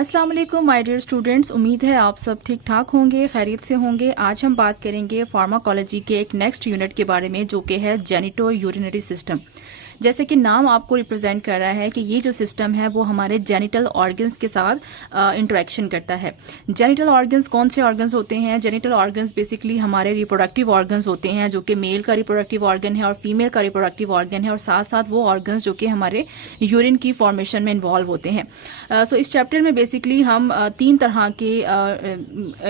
अस्सलाम वालेकुम my dear students, उम्मीद है आप सब ठीक ठाक होंगे, खैरियत से होंगे। आज हम बात करेंगे फार्माकोलॉजी के एक नेक्स्ट यूनिट के बारे में जो कि है जेनिटो यूरिनरी सिस्टम। जैसे कि नाम आपको रिप्रेजेंट कर रहा है कि ये जो सिस्टम है वो हमारे जेनिटल ऑर्गन्स के साथ इंटरेक्शन करता है। जेनिटल ऑर्गन्स कौन से ऑर्गन्स होते हैं? जेनिटल ऑर्गन्स बेसिकली हमारे रिप्रोडक्टिव ऑर्गन्स होते हैं, जो कि मेल का रिप्रोडक्टिव ऑर्गन है और फीमेल का रिप्रोडक्टिव ऑर्गन है, और साथ साथ वो ऑर्गन्स जो कि हमारे यूरिन की फॉर्मेशन में इन्वॉल्व होते हैं। सो इस चैप्टर में बेसिकली हम तीन तरह के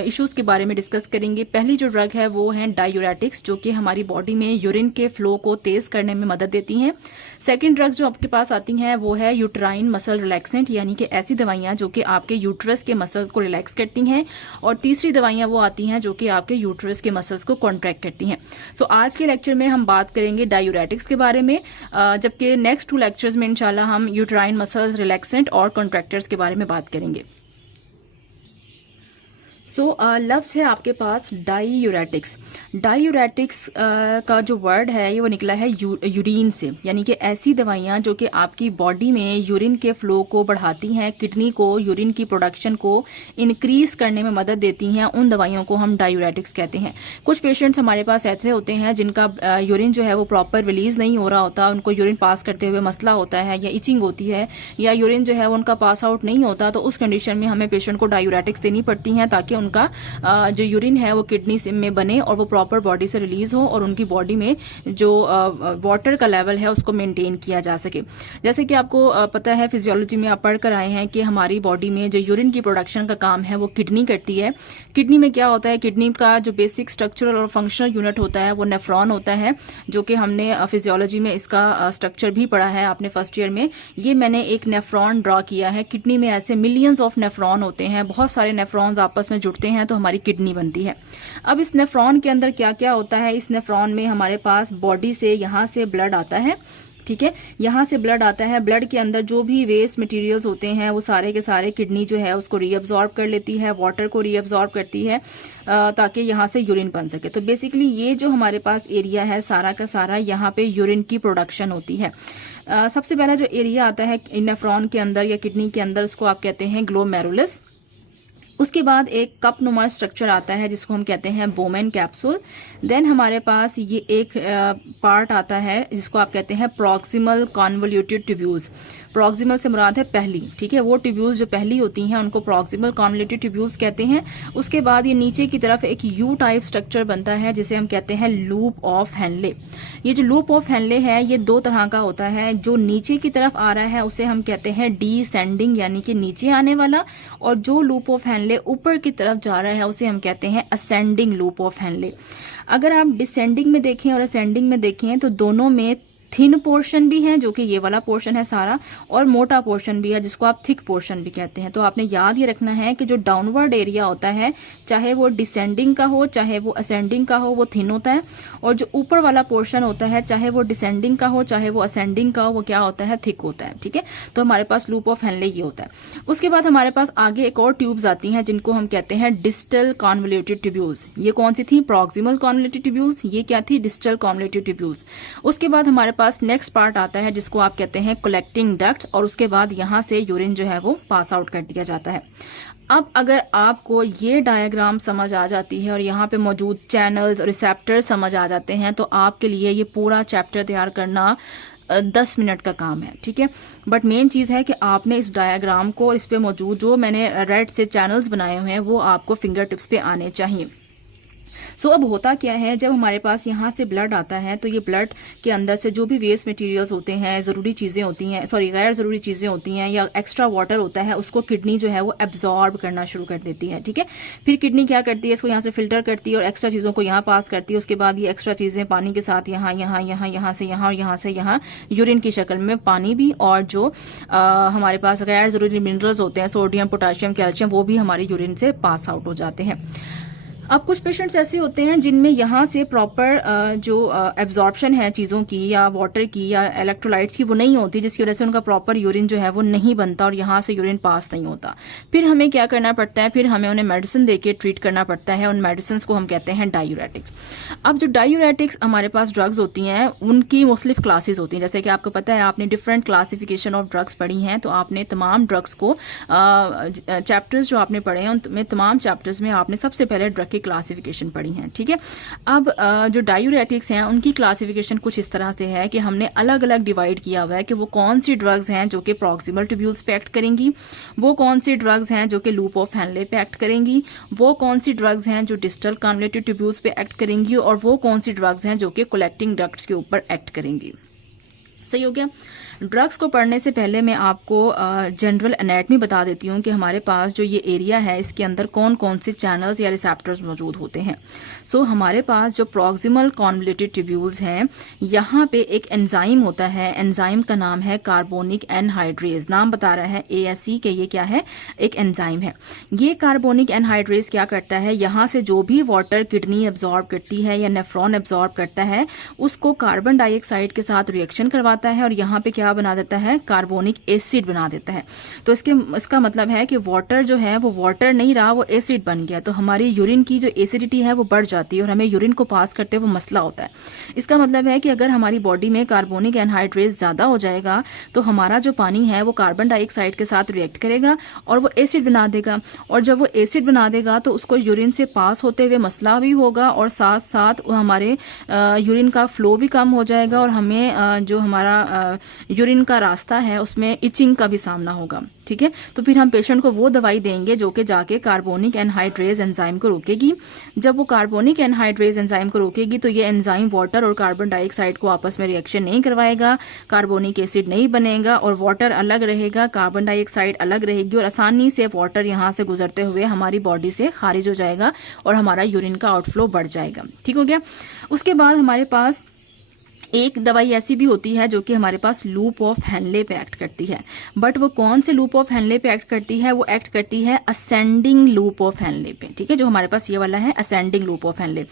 इश्यूज के बारे में डिस्कस करेंगे। पहली जो ड्रग है वो है डायूरेटिक्स, जो कि हमारी बॉडी में यूरिन के फ्लो को तेज करने में मदद देती हैं। सेकेंड ड्रग जो आपके पास आती हैं वो है यूट्राइन मसल रिलैक्सेंट, यानी कि ऐसी दवाइयां जो कि आपके यूट्रस के मसल को रिलैक्स करती हैं। और तीसरी दवाइयां वो आती हैं जो कि आपके यूट्रस के मसल्स को कॉन्ट्रैक्ट करती हैं। सो आज के लेक्चर में हम बात करेंगे डायूरेटिक्स के बारे में, जबकि नेक्स्ट 2 लेक्चर्स में इंशाल्लाह हम यूट्राइन मसल रिलैक्सेंट और कॉन्ट्रैक्टर्स के बारे में बात करेंगे। लफ्ज है आपके पास डायूरेटिक्स। डायूरेटिक्स का जो वर्ड है ये वो निकला है यूरिन से, यानी कि ऐसी दवाइयां जो कि आपकी बॉडी में यूरिन के फ्लो को बढ़ाती हैं, किडनी को यूरिन की प्रोडक्शन को इंक्रीज करने में मदद देती हैं, उन दवाइयों को हम डायूरेटिक्स कहते हैं। कुछ पेशेंट्स हमारे पास ऐसे होते हैं जिनका यूरिन जो है वो प्रॉपर रिलीज नहीं हो रहा होता, उनको यूरिन पास करते हुए मसला होता है या इचिंग होती है या यूरिन जो है वो उनका पास आउट नहीं होता, तो उस कंडीशन में हमें पेशेंट को डायूरेटिक्स देनी पड़ती हैं ताकि उनका जो यूरिन है वो किडनी में बने और वो प्रॉपर बॉडी से रिलीज हो और उनकी बॉडी में जो वाटर का लेवल है उसको मेंटेन किया जा सके। जैसे कि आपको पता है, फिजियोलॉजी में आप पढ़ कर आए हैं कि हमारी बॉडी में जो यूरिन की प्रोडक्शन का काम है वो किडनी करती है। किडनी में क्या होता है, किडनी का जो बेसिक स्ट्रक्चरल और फंक्शनल यूनिट होता है वो नेफ्रॉन होता है, जो कि हमने फिजियोलॉजी में इसका स्ट्रक्चर भी पढ़ा है आपने फर्स्ट ईयर में। ये मैंने एक नेफ्रॉन ड्रॉ किया है। किडनी में ऐसे मिलियंस ऑफ नेफ्रॉन होते हैं, बहुत सारे नेफ्रॉन्स आपस में जुड़ते हैं तो हमारी किडनी बनती है। अब इस नेफ्रॉन के अंदर क्या क्या होता है, इस नेफ्रॉन में हमारे पास बॉडी से यहाँ से ब्लड आता है, ठीक है, यहाँ से ब्लड आता है। ब्लड के अंदर जो भी वेस्ट मटेरियल्स होते हैं वो सारे के सारे किडनी जो है उसको रीअब्जॉर्ब कर लेती है, वाटर को रीअब्जॉर्ब करती है ताकि यहाँ से यूरिन बन सके। तो बेसिकली ये जो हमारे पास एरिया है सारा का सारा, यहाँ पे यूरिन की प्रोडक्शन होती है। सबसे पहला जो एरिया आता है नेफ्रॉन के अंदर या किडनी के अंदर उसको आप कहते हैं ग्लोमेरुलस। उसके बाद एक कप नुमा स्ट्रक्चर आता है जिसको हम कहते हैं बोमेन कैप्सूल। देन हमारे पास ये एक पार्ट आता है जिसको आप कहते हैं प्रॉक्सिमल कॉन्वोल्यूटेड ट्यूब्यूल्स। प्रॉक्सिमल से मुराद है पहली, ठीक है, वो ट्यूब्यूल्स जो पहली होती हैं उनको प्रॉक्सिमल कॉन्वोल्यूटेड ट्यूब्यूल्स कहते हैं। उसके बाद ये नीचे की तरफ एक यू टाइप स्ट्रक्चर बनता है जिसे हम कहते हैं लूप ऑफ हेनले। ये जो लूप ऑफ हेनले है ये 2 तरह का होता है। जो नीचे की तरफ आ रहा है उसे हम कहते हैं डिसेंडिंग, यानी कि नीचे आने वाला, और जो लूप ऑफ हेनले ऊपर की तरफ जा रहा है उसे हम कहते हैं असेंडिंग लूप ऑफ हेनले। अगर आप डिसेंडिंग में देखें और असेंडिंग में देखें तो दोनों में थिन पोर्शन भी है जो कि ये वाला पोर्शन है सारा, और मोटा पोर्शन भी है जिसको आप थिक पोर्शन भी कहते हैं। तो आपने याद ये रखना है कि जो डाउनवर्ड एरिया होता है चाहे वो डिसेंडिंग का हो चाहे वो असेंडिंग का हो वो थिन होता है, और जो ऊपर वाला पोर्शन होता है चाहे वो डिसेंडिंग का हो चाहे वो असेंडिंग का हो वो क्या होता है, थिक होता है, ठीक है। तो हमारे पास लूप ऑफ हेनले ये होता है। उसके बाद हमारे पास आगे एक और ट्यूब्स आती हैं जिनको हम कहते हैं डिस्टल कॉन्वोल्यूटेड ट्यूब्यूल्स। ये कौन सी थी? Proximal convoluted tubules. ये क्या थी? Distal convoluted tubules. उसके बाद हमारे पास नेक्स्ट पार्ट आता है जिसको आप कहते हैं कलेक्टिंग डक्ट्स, और उसके बाद यहां से यूरिन जो है वो पास आउट कर दिया जाता है। अब अगर आपको ये डायग्राम समझ आ जाती है और यहाँ पे मौजूद चैनल्स और रिसेप्टर्स समझ आ जाते हैं तो आपके लिए ये पूरा चैप्टर तैयार करना 10 मिनट का काम है, ठीक है। बट मेन चीज़ है कि आपने इस डायग्राम को, इस पे मौजूद जो मैंने रेड से चैनल्स बनाए हुए हैं वो आपको फिंगर टिप्स पे आने चाहिए। अब होता क्या है, जब हमारे पास यहाँ से ब्लड आता है तो ये ब्लड के अंदर से जो भी वेस्ट मटेरियल्स होते हैं, ज़रूरी चीज़ें होती हैं, गैर ज़रूरी चीज़ें होती हैं या एक्स्ट्रा वाटर होता है, उसको किडनी जो है वो एब्जॉर्ब करना शुरू कर देती है, ठीक है। फिर किडनी क्या करती है, इसको यहाँ से फिल्टर करती है और एक्स्ट्रा चीज़ों को यहाँ पास करती है। उसके बाद ये एक्स्ट्रा चीज़ें पानी के साथ यहाँ यहाँ यहाँ यहाँ से यहाँ और यहाँ से यहाँ यूरिन की शक्ल में पानी भी, और जो हमारे पास गैर ज़रूरी मिनरल्स होते हैं सोडियम पोटाशियम कैल्शियम वो भी हमारी यूरिन से पास आउट हो जाते हैं। अब कुछ पेशेंट्स ऐसे होते हैं जिनमें यहाँ से प्रॉपर जो एब्जॉर्प्शन है चीज़ों की या वाटर की या इलेक्ट्रोलाइट्स की वो नहीं होती, जिसकी वजह से उनका प्रॉपर यूरिन जो है वो नहीं बनता और यहाँ से यूरिन पास नहीं होता। फिर हमें क्या करना पड़ता है, फिर हमें उन्हें मेडिसिन देके ट्रीट करना पड़ता है। उन मेडिसिन को हम कहते हैं डायूरेटिक्स। अब जो डायूरेटिक्स हमारे पास ड्रग्स होती हैं उनकी मुख्तलिफ क्लासेस होती हैं। जैसे कि आपको पता है, आपने डिफरेंट क्लासिफिकेशन ऑफ ड्रग्स पढ़ी हैं, तो आपने तमाम ड्रग्स को चैप्टर्स जो आपने पढ़े हैं उनमें तमाम चैप्टर्स में आपने सबसे पहले ड्रग की क्लासिफिकेशन पढ़ी है। ठीक है, अब जो डायूरेटिक्स हैं उनकी क्लासिफिकेशन कुछ इस तरह से है कि हमने अलग अलग डिवाइड किया हुआ है कि वो कौन सी ड्रग्स हैं जो कि प्रॉक्सिमल ट्यूब्यूल्स पे एक्ट करेंगी, वो कौन सी ड्रग्स हैं जो कि लूप ऑफ हैनले पे एक्ट करेंगी, वो कौन सी ड्रग्स हैं जो डिस्टल कन्वोल्यूटेड ट्यूब्यूल्स पे एक्ट करेंगी, और वो कौन सी ड्रग्स हैं जो कि कलेक्टिंग डक्ट्स के ऊपर एक्ट करेंगी। सही हो गया। ड्रग्स को पढ़ने से पहले मैं आपको जनरल एनाटमी बता देती हूँ कि हमारे पास जो ये एरिया है इसके अंदर कौन कौन से चैनल्स या रिसेप्टर्स मौजूद होते हैं। सो हमारे पास जो प्रॉक्सिमल कन्वोल्यूटेड ट्यूब्यूल्स हैं, यहाँ पे एक एंजाइम होता है। एंजाइम का नाम है कार्बोनिक एनहाइड्रेज। नाम बता रहा है ASE के ये क्या है, एक एंजाइम है। ये कार्बोनिक एनहाइड्रेज क्या करता है, यहाँ से जो भी वाटर किडनी एब्जॉर्ब करती है या नेफ्रॉन एब्जॉर्ब करता है उसको कार्बन डाइऑक्साइड के साथ रिएक्शन करवाता है और यहाँ पे क्या बना देता है, कार्बोनिक एसिड बना देता है। तो इसका मतलब है कि वाटर जो है वो वाटर नहीं रहा, वो एसिड बन गया। तो हमारी यूरिन की जो एसिडिटी है वो बढ़ जाती है और हमें यूरिन को पास करते हुए मसला होता है। इसका मतलब है कि अगर हमारी बॉडी में कार्बोनिक एनहाइड्रेज ज्यादा हो जाएगा तो हमारा जो पानी है वो कार्बन डाइऑक्साइड के साथ रिएक्ट करेगा और वो एसिड बना देगा। और जब वो एसिड बना देगा तो उसको यूरिन से पास होते हुए मसला भी होगा और साथ साथ हमारे यूरिन का फ्लो भी कम हो जाएगा और हमें जो हमारा यूरिन का रास्ता है उसमें इचिंग का भी सामना होगा। ठीक है, तो फिर हम पेशेंट को वो दवाई देंगे जो कि जाके कार्बोनिक एनहाइड्रेज एंजाइम को रोकेगी। जब वो कार्बोनिक एनहाइड्रेज एंजाइम को रोकेगी तो ये एंजाइम वाटर और कार्बन डाइऑक्साइड को आपस में रिएक्शन नहीं करवाएगा, कार्बोनिक एसिड नहीं बनेगा और वाटर अलग रहेगा, कार्बन डाइऑक्साइड अलग रहेगी और आसानी से वाटर यहाँ से गुजरते हुए हमारी बॉडी से खारिज हो जाएगा और हमारा यूरिन का आउटफ्लो बढ़ जाएगा। ठीक हो गया। उसके बाद हमारे पास एक दवाई ऐसी भी होती है जो कि हमारे पास लूप ऑफ हैनले पे एक्ट करती है। बट वो कौन से लूप ऑफ हैनले पे एक्ट करती है, वो एक्ट करती है असेंडिंग लूप ऑफ हैनले पे। ठीक है, जो हमारे पास ये वाला है असेंडिंग लूप ऑफ हैनले।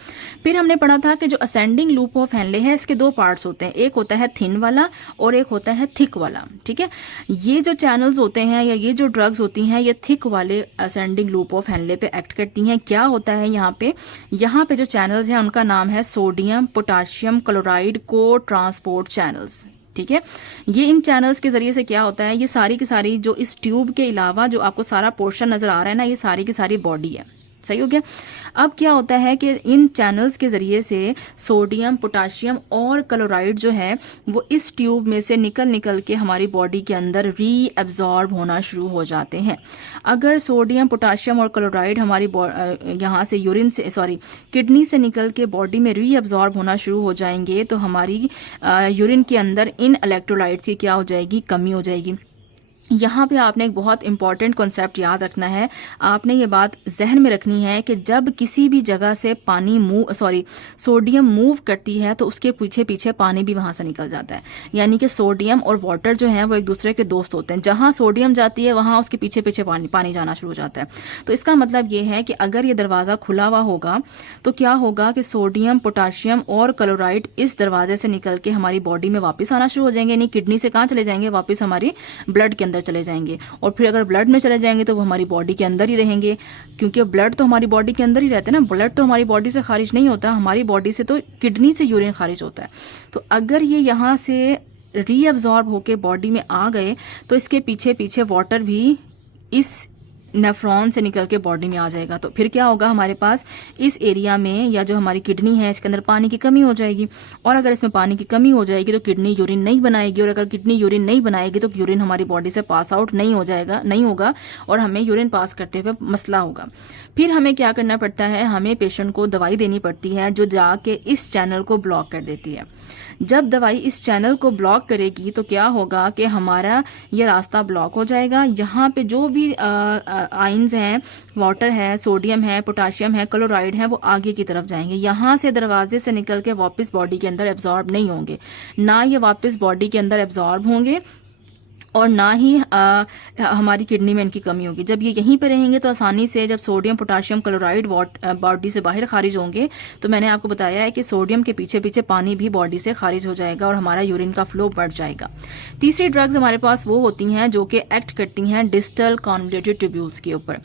फिर हमने पढ़ा था कि जो असेंडिंग लूप ऑफ हैनले है इसके दो पार्ट्स होते हैं, एक होता है थिन वाला और एक होता है थिक वाला। ठीक है, ये जो चैनल्स होते हैं या ये जो ड्रग्स होती हैं ये थिक वाले असेंडिंग लूप ऑफ हैनले पे एक्ट करती हैं। क्या होता है यहाँ पे जो चैनल्स हैं उनका नाम है सोडियम पोटाशियम क्लोराइड को ट्रांसपोर्ट चैनल्स। ठीक है, ये इन चैनल्स के जरिए से क्या होता है, ये सारी की सारी जो इस ट्यूब के अलावा जो आपको सारा पोर्शन नजर आ रहा है ना, ये सारी की सारी बॉडी है। सही हो गया। अब क्या होता है कि इन चैनल्स के जरिए से सोडियम पोटाशियम और क्लोराइड जो है वो इस ट्यूब में से निकल के हमारी बॉडी के अंदर रीअब्जॉर्ब होना शुरू हो जाते हैं। अगर सोडियम पोटाशियम और क्लोराइड हमारी यहाँ से किडनी से निकल के बॉडी में रीअब्जॉर्ब होना शुरू हो जाएंगे तो हमारी यूरिन के अंदर इन इलेक्ट्रोलाइट्स की क्या हो जाएगी, कमी हो जाएगी। यहाँ पे आपने एक बहुत इंपॉर्टेंट कॉन्सेप्ट याद रखना है। आपने ये बात जहन में रखनी है कि जब किसी भी जगह से सोडियम मूव करती है तो उसके पीछे पीछे पानी भी वहां से निकल जाता है। यानी कि सोडियम और वाटर जो है वो एक दूसरे के दोस्त होते हैं। जहां सोडियम जाती है वहां उसके पीछे पीछे पानी जाना शुरू हो जाता है। तो इसका मतलब ये है कि अगर ये दरवाजा खुला हुआ होगा तो क्या होगा कि सोडियम पोटाशियम और क्लोराइड इस दरवाजे से निकल के हमारी बॉडी में वापस आना शुरू हो जाएंगे। यानी किडनी से कहाँ चले जाएंगे, वापस हमारी ब्लड के अंदर चले जाएंगे। और फिर अगर ब्लड में चले जाएंगे तो वो हमारी बॉडी के अंदर ही रहेंगे, क्योंकि ब्लड तो हमारी बॉडी के अंदर ही रहते हैं ना। ब्लड तो हमारी बॉडी से खारिज नहीं होता, हमारी बॉडी से तो किडनी से यूरिन खारिज होता है। तो अगर ये यहाँ से रीअब्जॉर्ब होके बॉडी में आ गए तो इसके पीछे पीछे वाटर भी इस नेफ्रॉन से निकल के बॉडी में आ जाएगा। तो फिर क्या होगा, हमारे पास इस एरिया में या जो हमारी किडनी है इसके अंदर पानी की कमी हो जाएगी। और अगर इसमें पानी की कमी हो जाएगी तो किडनी यूरिन नहीं बनाएगी, और अगर किडनी यूरिन नहीं बनाएगी तो यूरिन हमारी बॉडी से पास आउट नहीं होगा और हमें यूरिन पास करते हुए मसला होगा। फिर हमें क्या करना पड़ता है, हमें पेशेंट को दवाई देनी पड़ती है जो जाके इस चैनल को ब्लॉक कर देती है। जब दवाई इस चैनल को ब्लॉक करेगी तो क्या होगा कि हमारा ये रास्ता ब्लॉक हो जाएगा। यहाँ पे जो भी आयंस हैं, वाटर है, सोडियम है, पोटाशियम है, क्लोराइड है, वो आगे की तरफ जाएंगे। यहाँ से दरवाजे से निकल के वापस बॉडी के अंदर एब्जॉर्ब नहीं होंगे, ना ये वापस बॉडी के अंदर एब्जॉर्ब होंगे और ना ही हमारी किडनी में इनकी कमी होगी। जब ये यहीं पे रहेंगे तो आसानी से जब सोडियम पोटाशियम क्लोराइड बॉडी से बाहर खारिज होंगे, तो मैंने आपको बताया है कि सोडियम के पीछे पीछे पानी भी बॉडी से खारिज हो जाएगा और हमारा यूरिन का फ्लो बढ़ जाएगा। तीसरी ड्रग्स हमारे पास वो होती हैं जो कि एक्ट करती हैं डिस्टल कॉन्वोल्यूटेड ट्यूब्यूल्स के ऊपर।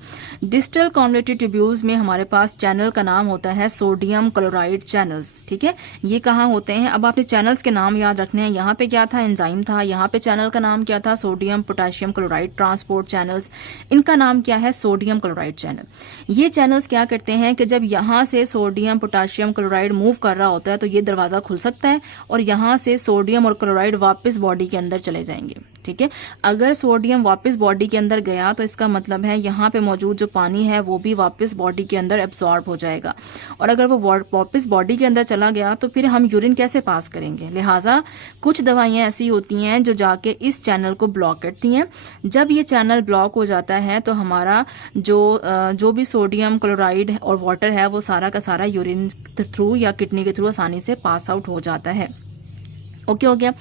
डिस्टल कॉन्वोल्यूटेड ट्यूब्यूल्स में हमारे पास चैनल का नाम होता है सोडियम क्लोराइड चैनल्स। ठीक है, ये कहाँ होते हैं? अब आपने चैनल्स के नाम याद रखने हैं। यहाँ पे क्या था? एंजाइम था। यहाँ पे चैनल का नाम क्या था? Sodium potassium chloride transport channels. इनका नाम क्या है? Sodium chloride channel. ये चैनल्स क्या करते हैं कि जब यहां से सोडियम पोटेशियम क्लोराइड मूव कर रहा होता है तो ये दरवाजा खुल सकता है और यहां से सोडियम और क्लोराइड वापस बॉडी के अंदर चले जाएंगे। ठीक है, अगर सोडियम वापस बॉडी के अंदर गया तो इसका मतलब है यहाँ पे मौजूद जो पानी है वो भी वापस बॉडी के अंदर एब्सॉर्ब हो जाएगा। और अगर वो वापस बॉडी के अंदर चला गया तो फिर हम यूरिन कैसे पास करेंगे? लिहाजा कुछ दवाइयां ऐसी होती हैं जो जाके इस चैनल को ब्लॉक करती हैं। जब ये चैनल ब्लॉक हो जाता है तो हमारा जो भी सोडियम क्लोराइड और वाटर है वो सारा का सारा यूरिन थ्रू या किडनी के थ्रू आसानी से पास आउट हो जाता है। ओके हो गया।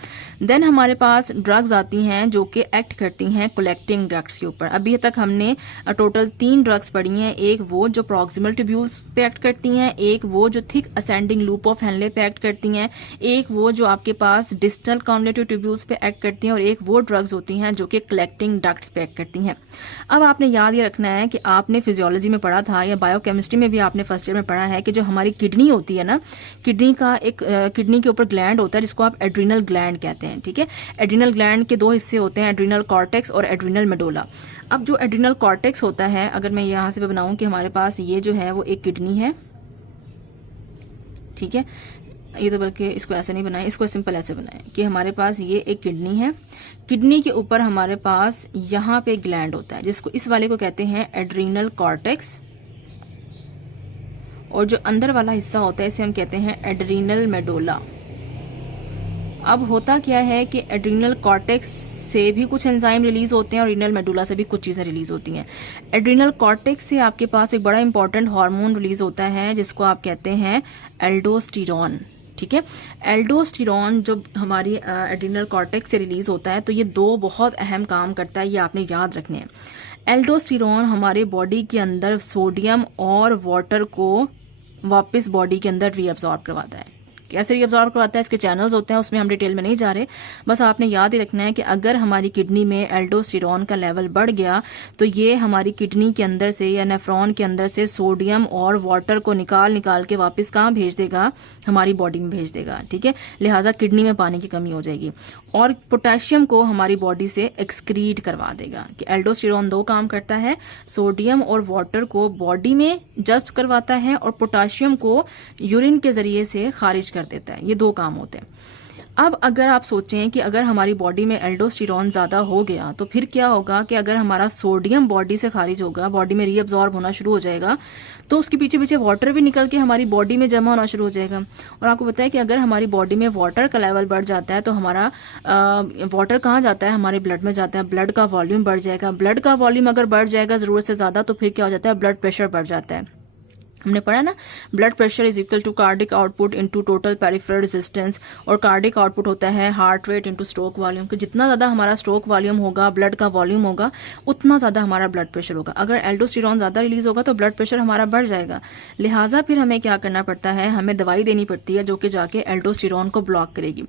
देन हमारे पास ड्रग्स आती हैं जो कि एक्ट करती हैं कलेक्टिंग ड्रग्स के ऊपर। अभी तक हमने टोटल 3 ड्रग्स पढ़ी हैं। एक वो जो प्रॉक्सिमल ट्यूब्यूल्स पे एक्ट करती हैं, एक वो जो thick ascending loop of Henle पे एक्ट करती हैं, एक वो जो आपके पास डिस्टल कॉन्वोल्यूटेड ट्यूब्यूल्स पे एक्ट करती हैं और एक वो ड्रग्स होती हैं जो कि कलेक्टिंग डक्ट्स पे एक्ट करती हैं। अब आपने याद ये रखना है कि आपने फिजियोलॉजी में पढ़ा था या बायोकेमिस्ट्री में भी आपने फर्स्ट ईयर में पढ़ा है कि जो हमारी किडनी होती है ना, किडनी के ऊपर ग्लैंड होता है जिसको आप एड्रिनल ग्लैंड कहते हैं। ठीक है, एड्रिनल ग्लैंड के 2 हिस्से होते हैं, एड्रिनल कॉर्टेक्स और एड्रिनल मेडुला। अब जो एड्रिनल कॉर्टेक्स होता है, अगर मैं यहां से बनाऊं कि हमारे पास ये जो है वो एक किडनी है। ठीक है, ये तो बल्कि इसको ऐसे नहीं बनाए, इसको सिंपल ऐसे बनाए कि हमारे पास ये एक किडनी है। किडनी के ऊपर हमारे पास यहाँ पे ग्लैंड होता है जिसको इस वाले को कहते हैं एड्रिनल कॉर्टेक्स, और जो अंदर वाला हिस्सा होता है इसे हम कहते हैं एड्रिनल मेडुला। अब होता क्या है कि एड्रिनल कॉर्टेक्स से भी कुछ एंजाइम रिलीज होते हैं और एड्रिनल मेडुला से भी कुछ चीजें रिलीज होती हैं। एड्रिनल कॉर्टेक्स से आपके पास एक बड़ा इंपॉर्टेंट हार्मोन रिलीज होता है जिसको आप कहते हैं एल्डोस्टेरॉन। ठीक है, एल्डोस्टेरॉन जो हमारी एड्रिनल कॉर्टेक्स से रिलीज होता है तो ये 2 बहुत अहम काम करता है, ये आपने याद रखने हैं। एल्डोस्टेरॉन हमारे बॉडी के अंदर सोडियम और वाटर को वापस बॉडी के अंदर रीअब्सॉर्ब करवाता है। कैसे रीअब्सॉर्ब करवाता है? इसके चैनल्स होते हैं, उसमें हम डिटेल में नहीं जा रहे। बस आपने याद ही रखना है कि अगर हमारी किडनी में एल्डोस्टेरॉन का लेवल बढ़ गया तो ये हमारी किडनी के अंदर से या नेफ्रॉन के अंदर से सोडियम और वाटर को निकाल के वापस कहाँ भेज देगा? हमारी बॉडी में भेज देगा। ठीक है, लिहाजा किडनी में पानी की कमी हो जाएगी और पोटेशियम को हमारी बॉडी से एक्सक्रीट करवा देगा। कि एल्डोस्टेरॉन 2 काम करता है, सोडियम और वाटर को बॉडी में जज्ब करवाता है और पोटेशियम को यूरिन के जरिए से खारिज कर देता है। ये 2 काम होते हैं। अब अगर आप सोचें कि अगर हमारी बॉडी में एल्डोस्टेरॉन ज्यादा हो गया तो फिर क्या होगा कि अगर हमारा सोडियम बॉडी से खारिज होगा, बॉडी में रीअब्सॉर्ब होना शुरू हो जाएगा, तो उसके पीछे पीछे वाटर भी निकल के हमारी बॉडी में जमा होना शुरू हो जाएगा। और आपको पता है कि अगर हमारी बॉडी में वाटर का लेवल बढ़ जाता है तो हमारा वाटर कहाँ जाता है? हमारे ब्लड में जाता है। ब्लड का वॉल्यूम बढ़ जाएगा। ब्लड का वॉल्यूम अगर बढ़ जाएगा जरूरत से ज्यादा तो फिर क्या हो जाता है? ब्लड प्रेशर बढ़ जाता है। हमने पढ़ा ना, blood pressure is equal to cardiac output into total peripheral resistance, और कार्डिक आउटपुट होता है heart rate into stroke volume. कि जितना ज्यादा हमारा स्ट्रोक वॉल्यूम होगा, ब्लड का वॉल्यूम होगा, उतना ज्यादा हमारा ब्लड प्रेशर होगा। अगर एल्डोस्टेरॉन ज्यादा रिलीज होगा तो ब्लड प्रेशर हमारा बढ़ जाएगा। लिहाजा फिर हमें क्या करना पड़ता है? हमें दवाई देनी पड़ती है जो कि जाके एल्डोस्टेरॉन को ब्लॉक करेगी।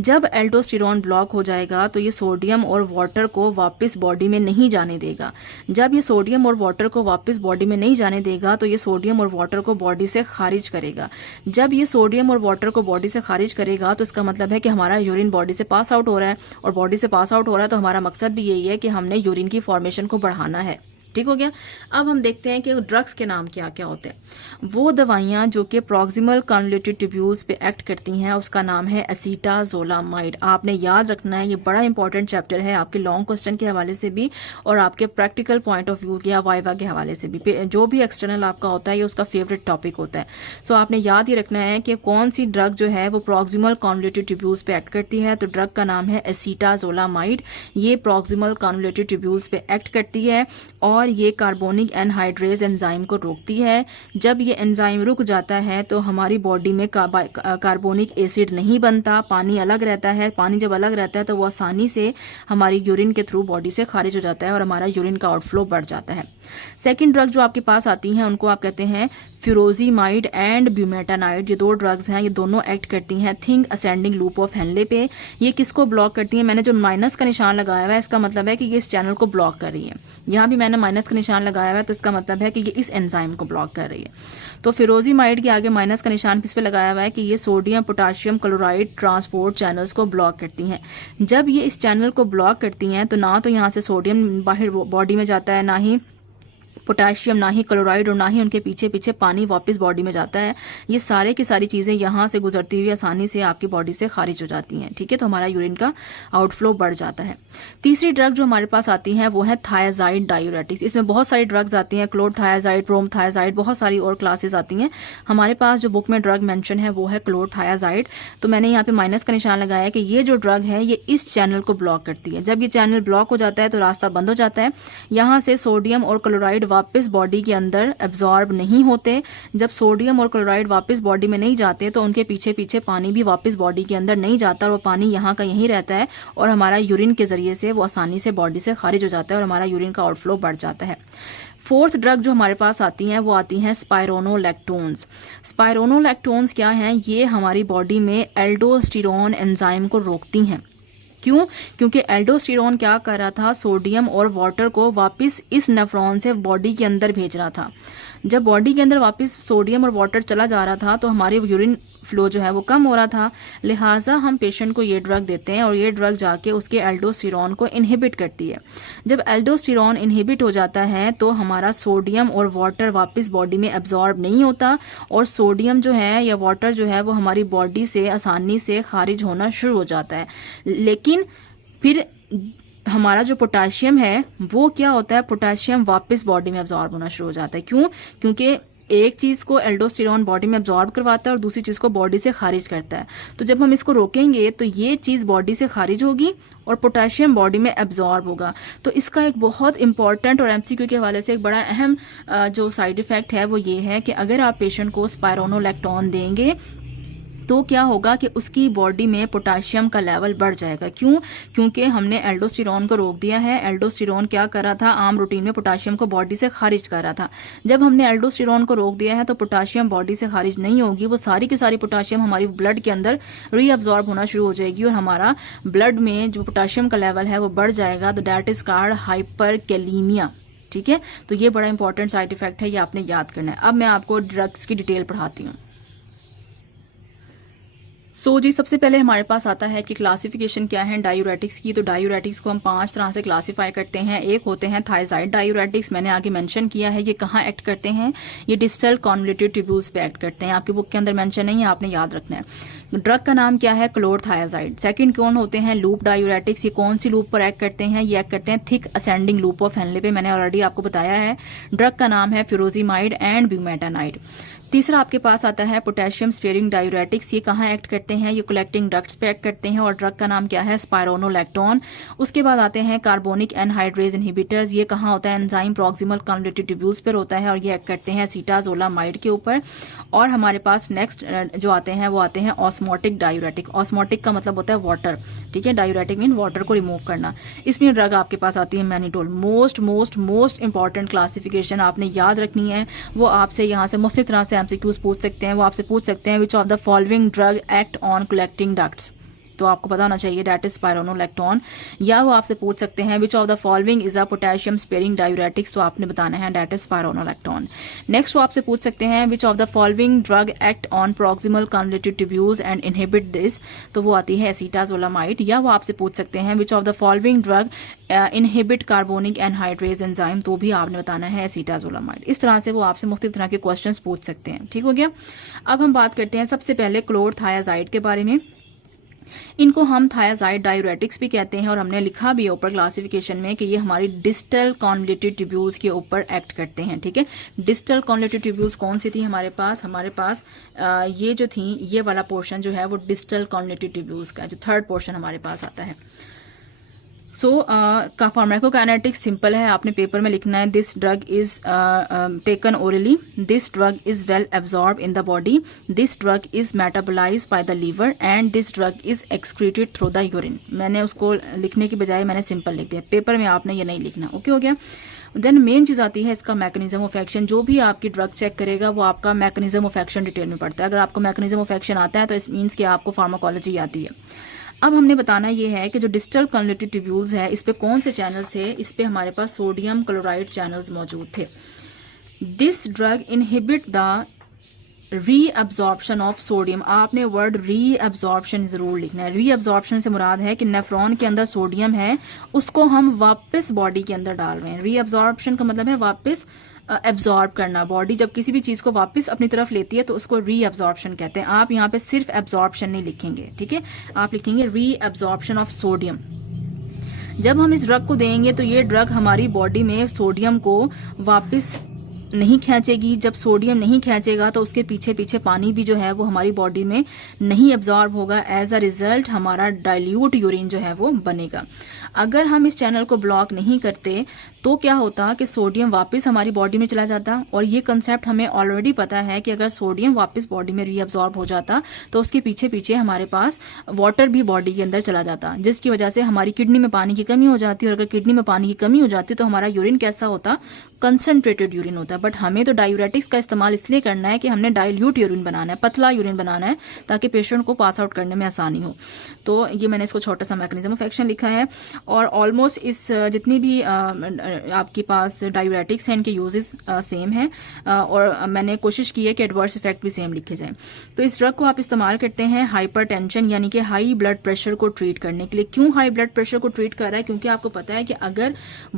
जब एल्डोस्टेरॉन ब्लॉक हो जाएगा तो ये सोडियम और वाटर को वापस बॉडी में नहीं जाने देगा। जब ये सोडियम और वाटर को वापस बॉडी में नहीं जाने देगा तो ये सोडियम और वाटर को बॉडी से खारिज करेगा। जब ये सोडियम और वाटर को बॉडी से खारिज करेगा तो इसका मतलब है कि हमारा यूरिन बॉडी से पास आउट हो रहा है, और बॉडी से पास आउट हो रहा है तो हमारा मकसद भी यही है कि हमने यूरिन की फॉर्मेशन को बढ़ाना है। ठीक हो गया। अब हम देखते हैं कि ड्रग्स के नाम क्या क्या होते हैं। वो दवाइयां जो कि प्रॉक्सिमल कॉन्वोल्यूटेड ट्यूब्यूल्स पे एक्ट करती हैं उसका नाम है एसीटाजोलामाइड। आपने याद रखना है, ये बड़ा इंपॉर्टेंट चैप्टर है आपके लॉन्ग क्वेश्चन के हवाले से भी और आपके प्रैक्टिकल पॉइंट ऑफ व्यू या वाइवा के हवाले से भी। जो भी एक्सटर्नल आपका होता है ये उसका फेवरेट टॉपिक होता है। सो आपने याद ही रखना है कि कौन सी ड्रग जो है वो प्रॉक्सिमल कॉन्वोल्यूटेड ट्यूब्यूल्स पे एक्ट करती है। तो ड्रग का नाम है एसीटाजोलामाइड। ये प्रॉक्सिमल कॉन्वोल्यूटेड ट्यूब्यूल्स पे एक्ट करती है और और ये कार्बोनिक एनहाइड्रेज एंजाइम को रोकती है। जब ये एंजाइम रुक जाता है तो हमारी बॉडी में कार्बोनिक एसिड नहीं बनता, पानी अलग रहता है। पानी जब अलग रहता है तो वो आसानी से हमारी यूरिन के थ्रू बॉडी से खारिज हो जाता है और हमारा यूरिन का आउटफ्लो बढ़ जाता है। सेकेंड ड्रग जो आपके पास आती हैं उनको आप कहते हैं फ्यूरोजीमाइड एंड ब्यूमेटानाइड। ये दो ड्रग्स हैं, ये दोनों एक्ट करती हैं thick ascending loop of Henle पे। ये किसको ब्लॉक करती हैं? मैंने जो माइनस का निशान लगाया हुआ है इसका मतलब है कि ये इस चैनल को ब्लॉक कर रही है। यहाँ भी मैंने माइनस का निशान लगाया हुआ है तो इसका मतलब है कि ये इस एंजाइम को ब्लॉक कर रही है। तो फ्यूरोजीमाइड के आगे माइनस का निशान किस पे लगाया हुआ है कि ये sodium potassium chloride transport channels को ब्लॉक करती हैं। जब ये इस चैनल को ब्लॉक करती हैं तो ना तो यहाँ से सोडियम बाहर बॉडी में जाता है, ना ही पोटाशियम, ना ही क्लोराइड और ना ही उनके पीछे पीछे पानी वापस बॉडी में जाता है। ये सारे की सारी चीज़ें यहाँ से गुजरती हुई आसानी से आपकी बॉडी से खारिज हो जाती हैं। ठीक है, तो हमारा यूरिन का आउटफ्लो बढ़ जाता है। तीसरी ड्रग जो हमारे पास आती है वो है थायाजाइड डायूरेटिक्स। इसमें बहुत सारी ड्रग्स आती हैं, क्लोरथायाजाइड, प्रोमथायाजाइड, बहुत सारी और क्लासेस आती हैं। हमारे पास जो बुक में ड्रग मेंशन है वो है क्लोरथायाजाइड। तो मैंने यहाँ पे माइनस का निशान लगाया कि ये जो ड्रग है ये इस चैनल को ब्लॉक करती है। जब ये चैनल ब्लॉक हो जाता है तो रास्ता बंद हो जाता है। यहाँ से सोडियम और क्लोराइड वापस बॉडी के अंदर एब्जॉर्ब नहीं होते। जब सोडियम और क्लोराइड वापस बॉडी में नहीं जाते तो उनके पीछे पीछे पानी भी वापस बॉडी के अंदर नहीं जाता और वो पानी यहाँ का यहीं रहता है और हमारा यूरिन के जरिए से वो आसानी से बॉडी से खारिज हो जाता है और हमारा यूरिन का आउटफ्लो बढ़ जाता है। फोर्थ ड्रग जो हमारे पास आती हैं वो आती हैं स्पाइरोनोलैक्टोन्स। स्पाइरोनोलैक्टोन्स क्या हैं? ये हमारी बॉडी में एल्डोस्टेरोन एंजाइम को रोकती हैं। क्यों? क्योंकि एल्डोस्टेरोन क्या कर रहा था? सोडियम और वाटर को वापस इस नेफ्रॉन से बॉडी के अंदर भेज रहा था। जब बॉडी के अंदर वापस सोडियम और वाटर चला जा रहा था तो हमारी यूरिन फ्लो जो है वो कम हो रहा था। लिहाजा हम पेशेंट को ये ड्रग देते हैं और ये ड्रग जाके उसके एल्डोस्टेरोन को इनहिबिट करती है। जब एल्डोस्टेरोन इनहिबिट हो जाता है तो हमारा सोडियम और वाटर वापस बॉडी में एब्जॉर्ब नहीं होता और सोडियम जो है या वाटर जो है वो हमारी बॉडी से आसानी से खारिज होना शुरू हो जाता है। लेकिन फिर हमारा जो पोटाशियम है वो क्या होता है? पोटाशियम वापस बॉडी में एब्जॉर्ब होना शुरू हो जाता है। क्यों? क्योंकि एक चीज को एल्डोस्टेरोन बॉडी में एब्जॉर्ब करवाता है और दूसरी चीज को बॉडी से खारिज करता है। तो जब हम इसको रोकेंगे तो ये चीज बॉडी से खारिज होगी और पोटाशियम बॉडी में एब्जॉर्ब होगा। तो इसका एक बहुत इंपॉर्टेंट और एमसीक्यू के हवाले से एक बड़ा अहम जो साइड इफेक्ट है वो ये है कि अगर आप पेशेंट को स्पाइरोनोलैक्टोन देंगे तो क्या होगा कि उसकी बॉडी में पोटाशियम का लेवल बढ़ जाएगा। क्यों? क्योंकि हमने एल्डोस्टेरोन को रोक दिया है। एल्डोस्टेरोन क्या कर रहा था? आम रूटीन में पोटाशियम को बॉडी से खारिज कर रहा था। जब हमने एल्डोस्टेरोन को रोक दिया है तो पोटाशियम बॉडी से खारिज नहीं होगी। वो सारी की सारी पोटाशियम हमारी ब्लड के अंदर रीअब्जॉर्ब होना शुरू हो जाएगी और हमारा ब्लड में जो पोटाशियम का लेवल है वो बढ़ जाएगा। तो दैट इज कॉल्ड हाइपरकैलीमिया। ठीक है, तो ये बड़ा इंपॉर्टेंट साइड इफेक्ट है, ये आपने याद करना है। अब मैं आपको ड्रग्स की डिटेल पढ़ाती हूँ। जी सबसे पहले हमारे पास आता है कि क्लासिफिकेशन क्या है डायूरेटिक्स की। तो डायूरेटिक्स को हम 5 तरह से क्लासिफाई करते हैं। एक होते हैं थायजाइड डायूरेटिक्स, मैंने आगे मेंशन किया है ये कहाँ एक्ट करते हैं, ये डिस्टल कॉन्वोल्यूटेड ट्यूब्यूल्स पे एक्ट करते हैं। आपकी बुक के अंदर मेंशन नहीं है, आपने याद रखना है। ड्रग का नाम क्या है? क्लोरथायाजाइड। सेकंड कौन होते हैं? Loop diuretics. ये कौन सी लूप पर एक्ट करते हैं? ये एक्ट करते हैं thick ascending loop of Henle पे, मैंने ऑलरेडी आपको बताया है। ड्रग का नाम है फ्यूरोजीमाइड एंड ब्यूमेटानाइड। तीसरा आपके पास आता है पोटेशियम स्पेयरिंग डायूरेटिक्स। ये कहाँ एक्ट करते हैं? ये कलेक्टिंग डक्ट्स पे एक्ट करते हैं और ड्रग का नाम क्या है? स्पाइरोनोलैक्टोन। उसके बाद आते हैं कार्बोनिक एनहाइड्रेज इनहिबिटर्स। ये कहाँ होता है? एंजाइम प्रॉक्सिमल कन्वोल्यूटेड ट्यूब्यूल्स पर होता है और ये एक्ट करते हैं एसीटाजोलामाइड के ऊपर। और हमारे पास नेक्स्ट जो आते हैं वो आते हैं ऑस्मोटिक डायूरेटिक। ऑस्मोटिक का मतलब होता है वाटर। ठीक है, डायूरेटिक मीन वाटर को रिमूव करना। इसमें ड्रग आपके पास आती है mannitol. Most most most important classification आपने याद रखनी है। वो आपसे यहाँ से मुख्तलिफ तरह से एमसीक्यूज पूछ सकते हैं। वो आपसे पूछ सकते हैं which of the following drug act on collecting ducts, तो आपको पता होना चाहिए दैट इज स्पाइरोनोलैक्टोन। या वो आपसे पूछ सकते हैं which of the following is a potassium sparing diuretics, तो आपने बताना है दैट इज स्पाइरोनोलैक्टोन। नेक्स्ट वो आपसे पूछ सकते हैं which of the following drug act on proximal convoluted tubules and inhibit this, तो वो आती है एसीटाजोलामाइड। या वो आपसे पूछ सकते हैं which of the following drug inhibit carbonic anhydrase enzyme, तो भी आपने बताना है एसीटाजोलामाइड। इस तरह से वो आपसे मुख्तलिफ तरह के क्वेश्चंस पूछ सकते हैं। ठीक हो गया। अब हम बात करते हैं सबसे पहले क्लोरथायाजाइड के बारे में। इनको हम थायाजाइड डायूरेटिक्स भी कहते हैं और हमने लिखा भी है ऊपर क्लासिफिकेशन में कि ये हमारी डिस्टल कॉन्वोल्यूटेड ट्यूब्यूल्स के ऊपर एक्ट करते हैं। ठीक है, डिस्टल कॉन्वोल्यूटेड ट्यूब्यूल्स कौन सी थी हमारे पास? हमारे पास ये जो थी, ये वाला पोर्शन जो है वो डिस्टल कॉन्वोल्यूटेड ट्यूब्यूल्स का जो थर्ड पोर्शन हमारे पास आता है। सो का फार्माकोकाइनेटिक्स सिंपल है, आपने पेपर में लिखना है this drug is taken orally, this drug is well absorb in the body, this drug is metabolize by the liver and this drug is excreted through the urine. मैंने उसको लिखने की बजाय मैंने सिंपल लिख दिया, पेपर में आपने ये नहीं लिखना। ओके हो गया। देन मेन चीज़ आती है इसका मैकेनिज्म ऑफ एक्शन। जो भी आपकी ड्रग चेक करेगा वो आपका मैकेनिज्म ऑफ एक्शन डिटेल में पढ़ता है। अगर आपको मैकेनिज्म ऑफ एक्शन आता है तो इस मीन्स कि आपको फार्माकोलॉजी आती है। अब हमने बताना ये है कि जो डिस्टल कन्वोल्यूटिव ट्यूब्यूल्स है इस पे कौन से चैनल्स थे। इस पे हमारे पास सोडियम क्लोराइड चैनल्स मौजूद थे। This drug inhibit the reabsorption of sodium. आपने वर्ड रीअब्जॉर्प्शन जरूर लिखना है। रीअब्जॉर्प्शन से मुराद है कि नेफ्रॉन के अंदर सोडियम है उसको हम वापस बॉडी के अंदर डाल रहे हैं। रीअब्जॉर्प्शन का मतलब है वापस एब्जॉर्ब करना। बॉडी जब किसी भी चीज को वापस अपनी तरफ लेती है तो उसको रीअब्जॉर्प्शन कहते हैं। आप यहाँ पे सिर्फ एब्जॉर्प्शन नहीं लिखेंगे, ठीक है, आप लिखेंगे रीअब्जॉर्प्शन ऑफ सोडियम। जब हम इस ड्रग को देंगे तो ये ड्रग हमारी बॉडी में सोडियम को वापस नहीं खींचेगी। जब सोडियम नहीं खींचेगा तो उसके पीछे पीछे पानी भी जो है वो हमारी बॉडी में नहीं एब्जॉर्ब होगा। एज अ रिजल्ट हमारा डाइल्यूट यूरिन जो है वो बनेगा। अगर हम इस चैनल को ब्लॉक नहीं करते तो क्या होता कि सोडियम वापस हमारी बॉडी में चला जाता। और ये कंसेप्ट हमें ऑलरेडी पता है कि अगर सोडियम वापस बॉडी में रीअब्जॉर्ब हो जाता तो उसके पीछे पीछे हमारे पास वाटर भी बॉडी के अंदर चला जाता, जिसकी वजह से हमारी किडनी में पानी की कमी हो जाती। और अगर किडनी में पानी की कमी हो जाती तो हमारा यूरिन कैसा होता, कंसंट्रेटेड यूरिन होता है। बट हमें तो डायूरेटिक्स का इस्तेमाल इसलिए करना है कि हमने डाइल्यूट यूरिन बनाना है, पतला यूरिन बनाना है, ताकि पेशेंट को पास आउट करने में आसानी हो। तो ये मैंने इसको छोटा सा मैकेनिज्म ऑफ एक्शन लिखा है। और ऑलमोस्ट इस जितनी भी आपके पास डायूरेटिक्स हैं इनके यूजेस सेम है। और मैंने कोशिश की है कि एडवर्स इफेक्ट भी सेम लिखे जाए। तो इस ड्रग को आप इस्तेमाल करते हैं हाइपरटेंशन यानी कि हाई ब्लड प्रेशर को ट्रीट करने के लिए। क्यों हाई ब्लड प्रेशर को ट्रीट कर रहा है? क्योंकि आपको पता है कि अगर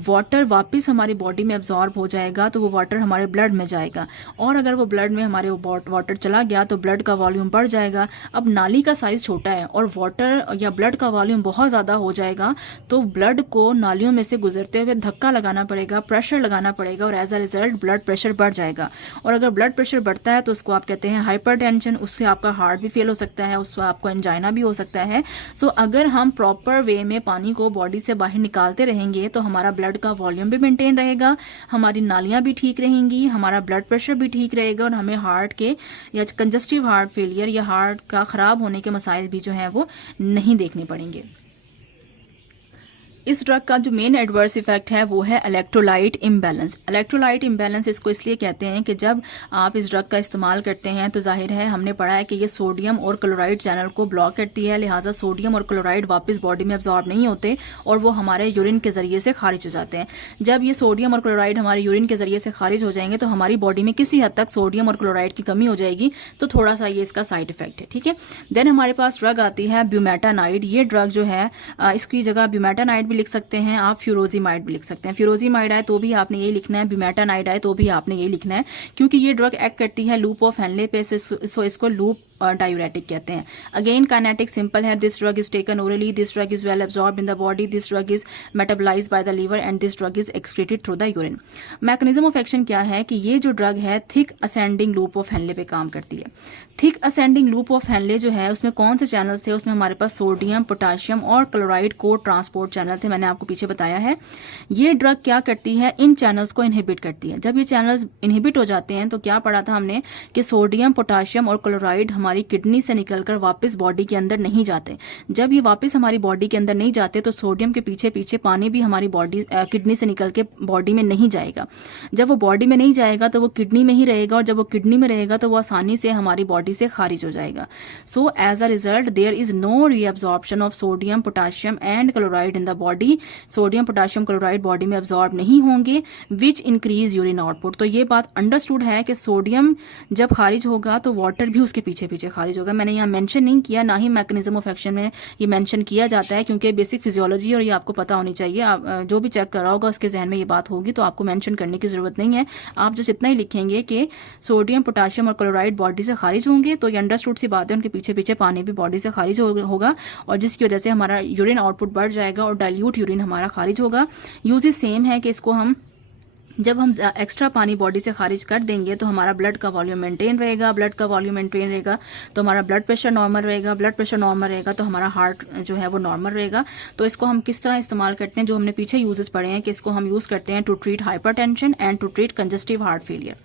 वाटर वापस हमारी बॉडी में एब्जॉर्ब हो जाएगा तो वो वाटर हमारे ब्लड में जाएगा। और अगर वो ब्लड में हमारे वाटर चला गया तो ब्लड का वॉल्यूम बढ़ जाएगा। अब नाली का साइज छोटा है और वाटर या ब्लड का वॉल्यूम बहुत ज्यादा हो जाएगा तो ब्लड को नालियों में से गुजरते हुए धक्का लगाना पड़ेगा, प्रेशर लगाना पड़ेगा और as a result blood pressure बढ़ जाएगा। और अगर ब्लड प्रेशर बढ़ता है तो उसको आप कहते हैं हाइपरटेंशन। उससे आपका हार्ट भी फेल हो सकता है, उससे आपको एंजाइना भी हो सकता है। सो अगर हम प्रॉपर वे में पानी को बॉडी से बाहर निकालते रहेंगे तो हमारा ब्लड का वॉल्यूम भी मेंटेन रहेगा, हमारी नालियां भी ठीक रहेंगी, हमारा ब्लड प्रेशर भी ठीक रहेगा और हमें हार्ट के या कंजस्टिव हार्ट फेलियर या हार्ट का खराब होने के मसाइल भी जो है वो नहीं देखने पड़ेंगे। इस ड्रग का जो मेन एडवर्स इफेक्ट है वो है इलेक्ट्रोलाइट इम्बैलेंस। इलेक्ट्रोलाइट इम्बैलेंस इसको इसलिए कहते हैं कि जब आप इस ड्रग का इस्तेमाल करते हैं तो जाहिर है हमने पढ़ा है कि ये सोडियम और क्लोराइड चैनल को ब्लॉक करती है, लिहाजा सोडियम और क्लोराइड वापस बॉडी में एब्जॉर्ब नहीं होते और वो हमारे यूरिन के जरिए से खारिज हो जाते हैं। जब ये सोडियम और क्लोराइड हमारे यूरिन के जरिए से खारिज हो जाएंगे तो हमारी बॉडी में किसी हद तक सोडियम और क्लोराइड की कमी हो जाएगी। तो थोड़ा सा ये इसका साइड इफेक्ट है, ठीक है। देन हमारे पास ड्रग आती है ब्यूमेटानाइड। ये ड्रग जो है इसकी जगह ब्यूमेटानाइड भी लिख सकते हैं आप, फ्यूरोजीमाइड भी लिख सकते हैं। फ्यूरोजीमाइड आए तो भी आपने ये लिखना है, ब्यूमेटानाइड आए तो भी आपने ये लिखना है, क्योंकि ये ड्रग एक्ट करती है लूप ऑफ हेनले पे, सो इसको लूप डायूरेटिक कहते हैं। अगेन काइनेटिक सिंपल है, this drug is taken orally, this drug is well absorb in the body, this drug is metabolized by the liver and this drug is excreted through the urine. Mechanism of action क्या है कि ये जो drug है thick ascending loop of Henle पे काम करती है। Thick ascending loop of Henle जो है उसमें कौन से चैनल्स थे? उसमें हमारे पास सोडियम, पोटाशियम और क्लोराइड को ट्रांसपोर्ट चैनल थे, मैंने आपको पीछे बताया है। ये ड्रग क्या करती है? इन चैनल्स को इनहिबिट करती है। जब ये चैनल्स इनहिबिट हो जाते हैं तो क्या पढ़ा था हमने कि सोडियम, पोटाशियम और क्लोराइड हमारी किडनी से निकलकर वापस बॉडी के अंदर नहीं जाते। जब ये वापस हमारी बॉडी के अंदर नहीं जाते तो सोडियम के पीछे पीछे पानी भी हमारी बॉडी किडनी से निकल के बॉडी में नहीं जाएगा। जब वो बॉडी में नहीं जाएगा तो वो किडनी में ही रहेगा और जब वो किडनी में रहेगा तो वो आसानी से हमारी बॉडी से खारिज हो जाएगा। So as a result there is no reabsorption of sodium, potassium and chloride in the body. Sodium, potassium, chloride body में एब्जॉर्ब नहीं होंगे, विच इंक्रीज यूरिन आउटपुट। तो ये बात अंडरस्टूड है कि सोडियम जब खारिज होगा तो वाटर भी उसके पीछे पीछे खारिज होगा। मैंने यहाँ मेंशन नहीं किया, ना ही मैकेनिज्म ऑफ एक्शन में ये मेंशन किया जाता है, क्योंकि बेसिक फिजियोलॉजी और ये आपको पता होनी चाहिए। आप जो भी चेक कर रहा होगा उसके जहन में ये बात होगी, तो आपको मेंशन करने की जरूरत नहीं है। आप जस्ट इतना ही लिखेंगे कि सोडियम, पोटाशियम और क्लोराइड बॉडी से खारिज होंगे, तो ये अंडरस्टूड सी बात है, उनके पीछे पीछे पानी भी बॉडी से खारिज होगा और जिसकी वजह से हमारा यूरिन आउटपुट बढ़ जाएगा और डाइल्यूट यूरिन हमारा खारिज होगा। यूजेस सेम है कि इसको हम जब हम एक्स्ट्रा पानी बॉडी से खारिज कर देंगे तो हमारा ब्लड का वॉल्यूम मेंटेन रहेगा, ब्लड का वॉल्यूम मेंटेन रहेगा तो हमारा ब्लड प्रेशर नॉर्मल रहेगा, ब्लड प्रेशर नॉर्मल रहेगा तो हमारा हार्ट जो है वो नॉर्मल रहेगा। तो इसको हम किस तरह इस्तेमाल करते हैं, जो हमने पीछे यूजेस पढ़े हैं कि इसको हम यूज़ करते हैं to treat hypertension and to treat congestive heart failure.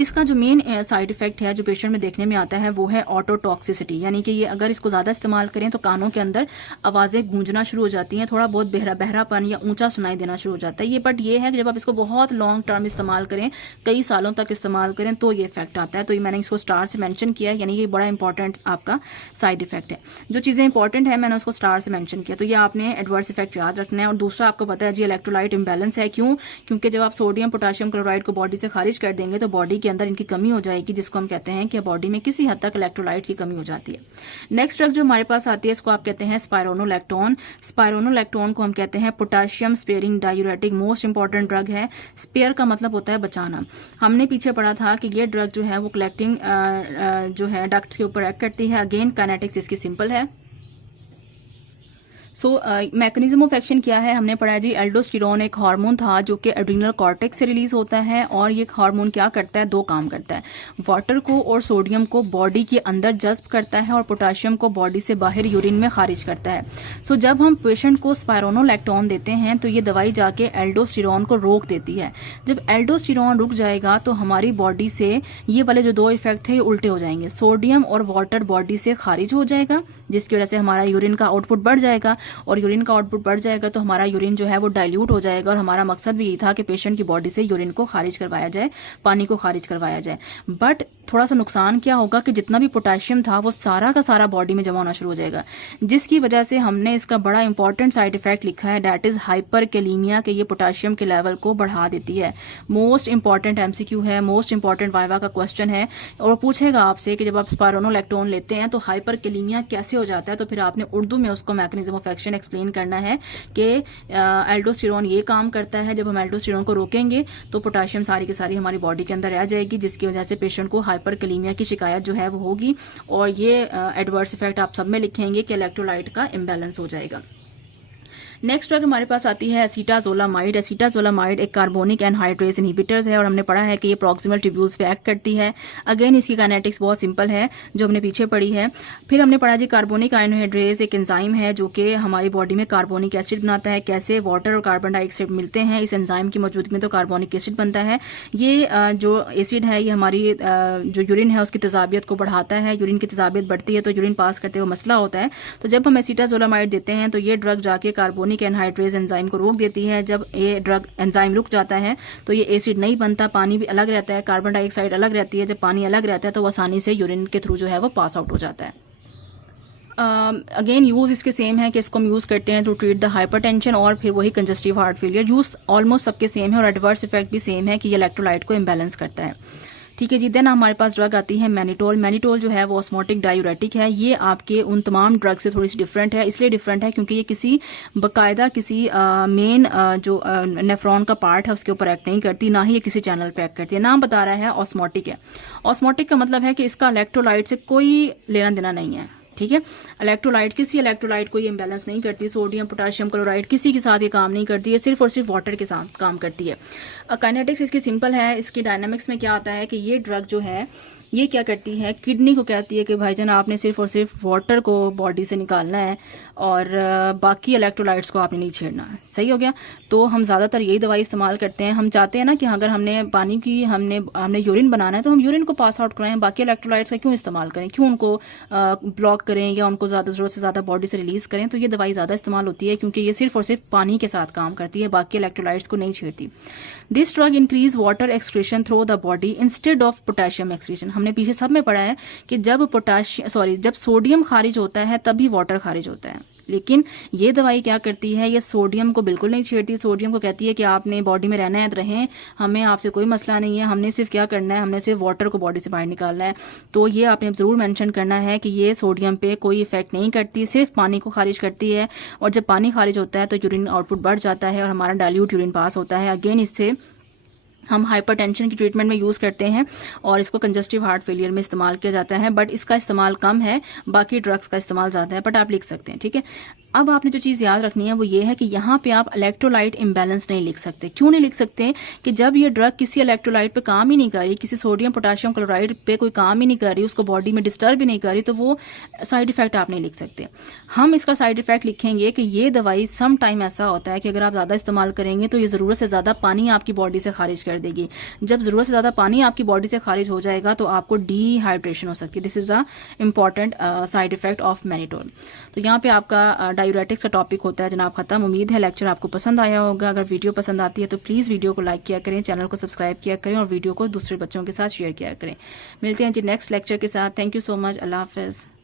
इसका जो मेन साइड इफेक्ट है जो पेशेंट में देखने में आता है वो है ऑटोटॉक्सिसिटी, यानी कि ये अगर इसको ज़्यादा इस्तेमाल करें तो कानों के अंदर आवाज़ें गूंजना शुरू हो जाती हैं, थोड़ा बहुत बहरापन या ऊंचा सुनाई देना शुरू हो जाता है। बट ये है कि जब आप इसको बहुत लॉन्ग टर्म इस्तेमाल करें, कई सालों तक इस्तेमाल करें तो ये इफेक्ट आता है। तो ये मैंने इसको स्टार से मैंशन किया है, यानी ये बड़ा इंपॉर्टेंट आपका साइड इफेक्ट है। जो चीज़ें इंपॉर्टेंट है मैंने उसको स्टार से मैंशन किया, तो ये आपने एडवर्स इफेक्ट याद रखना है। और दूसरा आपको पता है जी इलेक्ट्रोलाइट इम्बैलेंस है, क्यों? क्योंकि जब आप सोडियम पोटाशियम क्लोराइड को बॉडी से खारिज कर देंगे तो बॉडी के अंदर इनकी कमी हो जाएगी, जिसको हम कहते हैं कि बॉडी में किसी हद तक इलेक्ट्रोलाइट की कमी हो जाती है। नेक्स्ट ड्रग जो हमारे पास आती है इसको आप कहते हैं स्पाइरोनोलैक्टोन। स्पाइरोनोलैक्टोन को हम कहते हैं potassium sparing diuretic, most important drug है। स्पेयर का मतलब होता है बचाना। हमने पीछे पढ़ा था कि ये ड्रग जो है वो कलेक्टिंग जो है डक्ट्स के ऊपर एक्ट करती है। अगेन काइनेटिक्स इसकी सिंपल है। सो मैकेनिज्म ऑफ एक्शन क्या है, हमने पढ़ा जी एल्डोस्टेरोन एक हार्मोन था जो कि एड्रिनल कॉर्टेक्स से रिलीज होता है, और ये हार्मोन क्या करता है, दो काम करता है। वाटर को और सोडियम को बॉडी के अंदर जज्ब करता है और पोटाशियम को बॉडी से बाहर यूरिन में खारिज करता है। सो जब हम पेशेंट को स्पाइरोनोलैक्टोन देते हैं तो ये दवाई जाके एल्डोस्टेरोन को रोक देती है। जब एल्डोस्टेरोन रुक जाएगा तो हमारी बॉडी से ये वाले जो दो इफेक्ट थे ये उल्टे हो जाएंगे। सोडियम और वाटर बॉडी से खारिज हो जाएगा, जिसकी वजह से हमारा यूरिन का आउटपुट बढ़ जाएगा, और यूरिन का आउटपुट बढ़ जाएगा तो हमारा यूरिन जो है वो डाइल्यूट हो जाएगा। और हमारा मकसद भी यही था कि पेशेंट की बॉडी से यूरिन को खारिज करवाया जाए, पानी को खारिज करवाया जाए। बट थोड़ा सा नुकसान क्या होगा कि जितना भी पोटेशियम था वो सारा का सारा बॉडी में जमा होना शुरू हो जाएगा, जिसकी वजह से हमने इसका बड़ा इंपॉर्टेंट साइड इफेक्ट लिखा है, दैट इज हाइपरकैलेमिया, कि ये पोटेशियम के लेवल को बढ़ा देती है। मोस्ट इंपॉर्टेंट एमसीक्यू है, मोस्ट इंपॉर्टेंट वाइवा का क्वेश्चन है, और पूछेगा आपसे कि जब आप स्पाइरोनोलैक्टोन लेते हैं तो हाइपरकैलेमिया कैसे हो जाता है, तो फिर आपने उर्दू में उसको मैकेनिज्म ऑफ एक्शन एक्सप्लेन करना है कि एल्डोस्टेरोन ये काम करता है। जब हम एल्डोस्टेरोन को रोकेंगे तो पोटेशियम सारी की सारी हमारी बॉडी के अंदर रह जाएगी, जिसकी वजह से पेशेंट को हाइपरकैलेमिया की शिकायत जो है वो होगी, और ये एडवर्स इफेक्ट आप सब में लिखेंगे कि इलेक्ट्रोलाइट का इम्बैलेंस हो जाएगा। नेक्स्ट ड्रग हमारे पास आती है एसीटाजोलामाइड। एसीटाजोलामाइड एक कार्बोनिक एनहाइड्रेज इनहिबिटर्स है, और हमने पढ़ा है कि ये प्रॉक्सिमल ट्यूब्यूल्स पे एक्ट करती है। अगेन इसकी काइनेटिक्स बहुत सिंपल है जो हमने पीछे पढ़ी है। फिर हमने पढ़ा जी कार्बोनिक एनहाइड्रेज एक एंजाइम है जो कि हमारी बॉडी में कार्बोनिक एसिड बनाता है। कैसे? वाटर और कार्बन डाइऑक्साइड मिलते हैं, इस एंजाइम की मौजूदगी में तो कार्बोनिक एसिड बनता है। ये जो एसिड है ये हमारी जो यूरिन है उसकी तेजाबियत को बढ़ाता है। यूरिन की तेजाबियत बढ़ती है तो यूरिन पास करते हुए मसला होता है। तो जब हम एसीटाजोलामाइड देते हैं तो ये ड्रग जाके कार्बोनिक एनहाइड्रेज एंजाइम को रोक देती है। जब ये ड्रग एंजाइम रुक जाता है तो ये एसिड नहीं बनता, पानी भी अलग रहता है, कार्बन डाइऑक्साइड अलग रहती है। जब पानी अलग रहता है तो वो आसानी से यूरिन के थ्रू जो है वो पास आउट हो जाता है। अगेन यूज इसके सेम है कि इसको हम यूज करते हैं टू ट्रीट द हाइपरटेंशन और फिर वही congestive heart failure. Use almost सबके सेम है और एडवर्स इफेक्ट भी सेम है कि ये इलेक्ट्रोलाइट को इम्बैलेंस करता है। ठीक है जी। देन हमारे पास ड्रग आती है मैनिटोल। मैनिटोल जो है वो ऑस्मोटिक डायूरेटिक है। ये आपके उन तमाम ड्रग से थोड़ी सी डिफरेंट है। इसलिए डिफरेंट है क्योंकि ये किसी बाकायदा किसी मेन जो नेफ्रॉन का पार्ट है उसके ऊपर एक्ट नहीं करती, ना ही ये किसी चैनल पे एक्ट करती है। नाम बता रहा है ऑस्मोटिक है। ऑस्मोटिक का मतलब है कि इसका इलेक्ट्रोलाइट से कोई लेना देना नहीं है। ठीक है। इलेक्ट्रोलाइट किसी इलेक्ट्रोलाइट को ये इम्बैलेंस नहीं करती। सोडियम पोटाशियम क्लोराइड किसी के साथ ये काम नहीं करती है, सिर्फ और सिर्फ वाटर के साथ काम करती है। काइनेटिक्स इसकी सिंपल है। इसकी डायनामिक्स में क्या आता है कि ये ड्रग जो है ये क्या करती है, किडनी को कहती है कि भाईजान आपने सिर्फ और सिर्फ वाटर को बॉडी से निकालना है और बाकी इलेक्ट्रोलाइट्स को आपने नहीं छेड़ना है। सही हो गया। तो हम ज़्यादातर यही दवाई इस्तेमाल करते हैं। हम चाहते हैं ना कि अगर हमने पानी की हमने यूरिन बनाना है तो हम यूरिन को पास आउट कराएं, बाकी इलेक्ट्रोलाइट्स का क्यों इस्तेमाल करें, क्यों उनको ब्लॉक करें या उनको ज़्यादा ज़रूरत से ज़्यादा बॉडी से रिलीज़ करें। तो ये दवाई ज़्यादा इस्तेमाल होती है क्योंकि ये सिर्फ और सिर्फ पानी के साथ काम करती है, बाकी इलेक्ट्रोलाइट्स को नहीं छेड़ती। This drug increase water excretion through the body instead of potassium excretion. हमने पीछे सब में पढ़ा है कि जब सोडियम खारिज होता है तभी वाटर खारिज होता है, लेकिन ये दवाई क्या करती है, ये सोडियम को बिल्कुल नहीं छेड़ती। सोडियम को कहती है कि आपने बॉडी में रहना है तो रहें, हमें आपसे कोई मसला नहीं है, हमने सिर्फ क्या करना है, हमने सिर्फ वाटर को बॉडी से बाहर निकालना है। तो ये आपने ज़रूर मेंशन करना है कि ये सोडियम पे कोई इफेक्ट नहीं करती, सिर्फ पानी को खारिज करती है। और जब पानी खारिज होता है तो यूरिन आउटपुट बढ़ जाता है और हमारा डाइल्यूट यूरिन पास होता है। अगेन इससे हम हाइपरटेंशन की ट्रीटमेंट में यूज़ करते हैं और इसको कंजस्टिव हार्ट फेलियर में इस्तेमाल किया जाता है, बट इसका इस्तेमाल कम है, बाकी ड्रग्स का इस्तेमाल ज़्यादा है, बट आप लिख सकते हैं। ठीक है। अब आपने जो चीज़ याद रखनी है वो ये है कि यहाँ पे आप इलेक्ट्रोलाइट इम्बैलेंस नहीं लिख सकते। क्यों नहीं लिख सकते? कि जब ये ड्रग किसी इलेक्ट्रोलाइट पे काम ही नहीं कर रही, किसी सोडियम पोटेशियम क्लोराइड पे कोई काम ही नहीं कर रही, उसको बॉडी में डिस्टर्ब ही नहीं कर रही, तो वो साइड इफेक्ट आप नहीं लिख सकते। हम इसका साइड इफेक्ट लिखेंगे कि ये दवाई सम टाइम ऐसा होता है कि अगर आप ज़्यादा इस्तेमाल करेंगे तो ये ज़रूरत से ज़्यादा पानी आपकी बॉडी से खारिज कर देगी। जब ज़रूरत से ज़्यादा पानी आपकी बॉडी से खारिज हो जाएगा तो आपको डिहाइड्रेशन हो सकती है। This is the important side effect of mannitol. तो यहाँ पे आपका डायूरेटिक्स का टॉपिक होता है जनाब खत्म। उम्मीद है लेक्चर आपको पसंद आया होगा। अगर वीडियो पसंद आती है तो प्लीज़ वीडियो को लाइक किया करें, चैनल को सब्सक्राइब किया करें और वीडियो को दूसरे बच्चों के साथ शेयर किया करें। मिलते हैं जी नेक्स्ट लेक्चर के साथ। Thank you so much. अल्लाह हाफिज़।